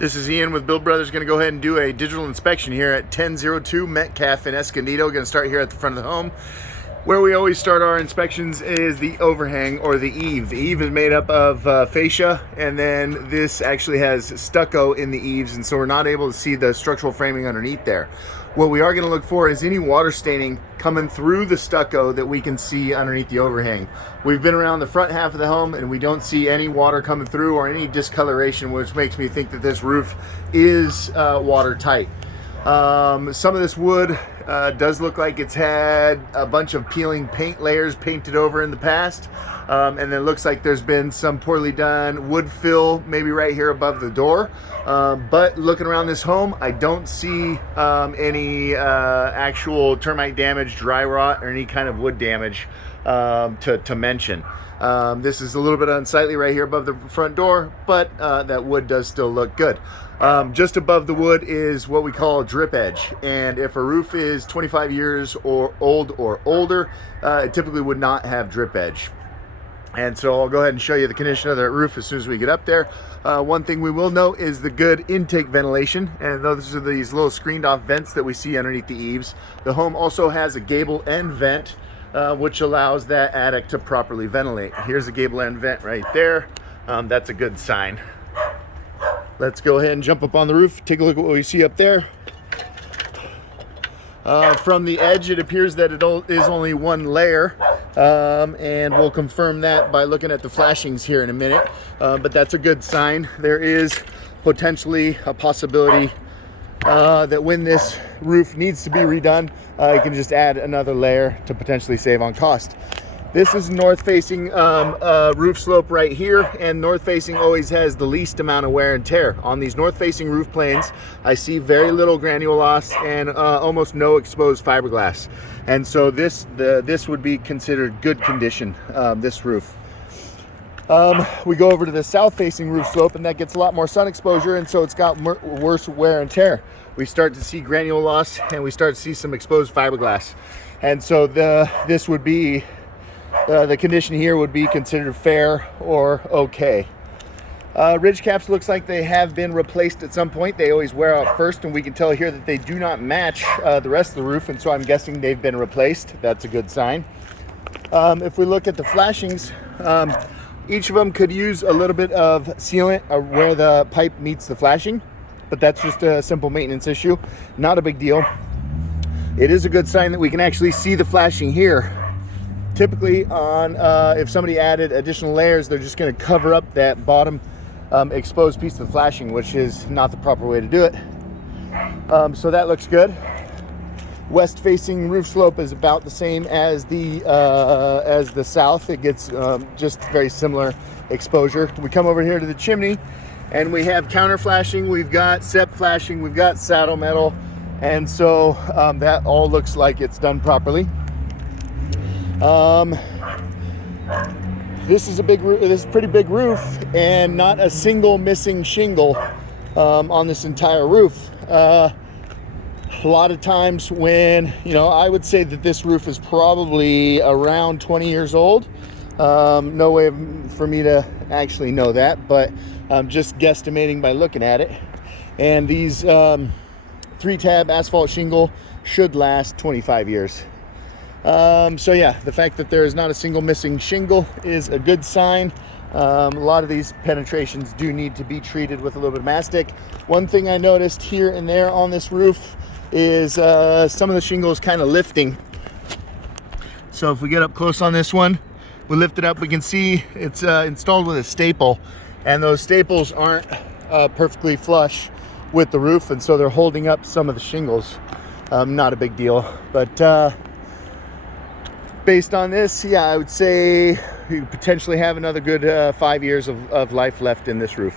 This is Ian with Build Brothers. Going to go ahead and do a digital inspection here at 1002 Metcalf in Escondido. Going to start here at the front of the home. Where we always start our inspections is the overhang or the eave. The eave is made up of fascia, and then this actually has stucco in the eaves, and so we're not able to see the structural framing underneath there. What we are going to look for is any water staining coming through the stucco that we can see underneath the overhang. We've been around the front half of the home and we don't see any water coming through or any discoloration, which makes me think that this roof is watertight. Some of this wood does look like it's had a bunch of peeling paint layers painted over in the past, and then it looks like there's been some poorly done wood fill maybe right here above the door, but looking around this home I don't see any actual termite damage, dry rot, or any kind of wood damage to mention. This is a little bit unsightly right here above the front door, but that wood does still look good. Just above the wood is what we call a drip edge, and if a roof is 25 years or old or older, it typically would not have drip edge. And so I'll go ahead and show you the condition of that roof as soon as we get up there. One thing we will note is the good intake ventilation, and those are these little screened off vents that we see underneath the eaves. The home also has a gable end vent, which allows that attic to properly ventilate. Here's a gable end vent right there. That's a good sign. Let's go ahead and jump up on the roof, take a look at what we see up there. From the edge, it appears that it is only one layer, and we'll confirm that by looking at the flashings here in a minute, but that's a good sign. There is potentially a possibility that when this roof needs to be redone, you can just add another layer to potentially save on cost. This is north-facing roof slope right here, and north-facing always has the least amount of wear and tear. On these north-facing roof planes, I see very little granule loss and almost no exposed fiberglass. And so this would be considered good condition, this roof. We go over to the south-facing roof slope, and that gets a lot more sun exposure, and so it's got worse wear and tear. We start to see granule loss, and we start to see some exposed fiberglass. And so this would be the condition here would be considered fair or okay. Ridge caps looks like they have been replaced at some point. They always wear out first, and we can tell here that they do not match the rest of the roof, and so I'm guessing they've been replaced. That's a good sign. If we look at the flashings, each of them could use a little bit of sealant where the pipe meets the flashing, but that's just a simple maintenance issue, not a big deal. It is a good sign that we can actually see the flashing here. Typically if somebody added additional layers, they're just going to cover up that bottom exposed piece of the flashing, which is not the proper way to do it. So that looks good. West facing roof slope is about the same as the south. It gets just very similar exposure. We come over here to the chimney, and we have counter flashing, we've got SEP flashing, we've got saddle metal, and so that all looks like it's done properly. This is a big roof. This is a pretty big roof, and not a single missing shingle on this entire roof. A lot of times when, I would say that this roof is probably around 20 years old. No way for me to actually know that, but I'm just guesstimating by looking at it. And these 3-tab asphalt shingle should last 25 years. So yeah, the fact that there is not a single missing shingle is a good sign. A lot of these penetrations do need to be treated with a little bit of mastic. One thing I noticed here and there on this roof is some of the shingles kind of lifting. So if we get up close on this one, we lift it up, we can see it's installed with a staple, and those staples aren't perfectly flush with the roof, and so they're holding up some of the shingles. Not a big deal, but based on this, yeah, I would say you potentially have another good 5 years of life left in this roof.